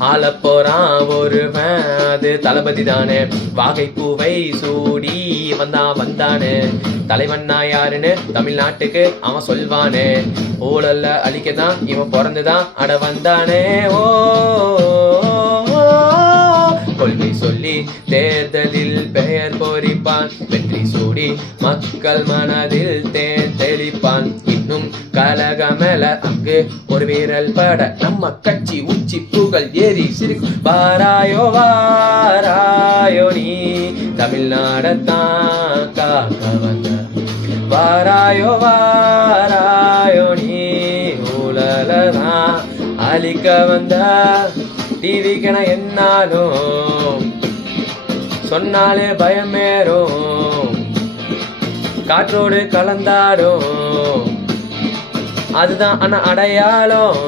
ஆளப்போறான் ஒருவன் அது தளபதி தானே. வாகை பூவை சூடி வந்தானே. தலைவன்னா யாருன்னு தமிழ்நாட்டுக்கு அவன் சொல்வானே. ஊழல்ல அழிக்கதான் இவன் பிறந்துதான் அட வந்தானே. ஓ கொள்கை சொல்லி தேர்தலில் பெயர் பொறிப்பான். வெற்றி சூடி மக்கள் மனதில் தெளிப்பான். இன்னும் கலகமேல அங்கு ஒரு வீரல் பட நம்ம கட்சி உச்சி புகழ் ஏறி சிரிக்கும். வாராயோ வாராயோ நீ தமிழ்நாடத்தான் காக்க வந்த. வாராயோ வாராயோ நீ ஊழலதான் அழிக்க வந்த. டிவிக்கென என்னாலும் சொன்னாலே பயமேறும். காற்றோடு கலந்தாடும் அதுதான் அடையாளம்.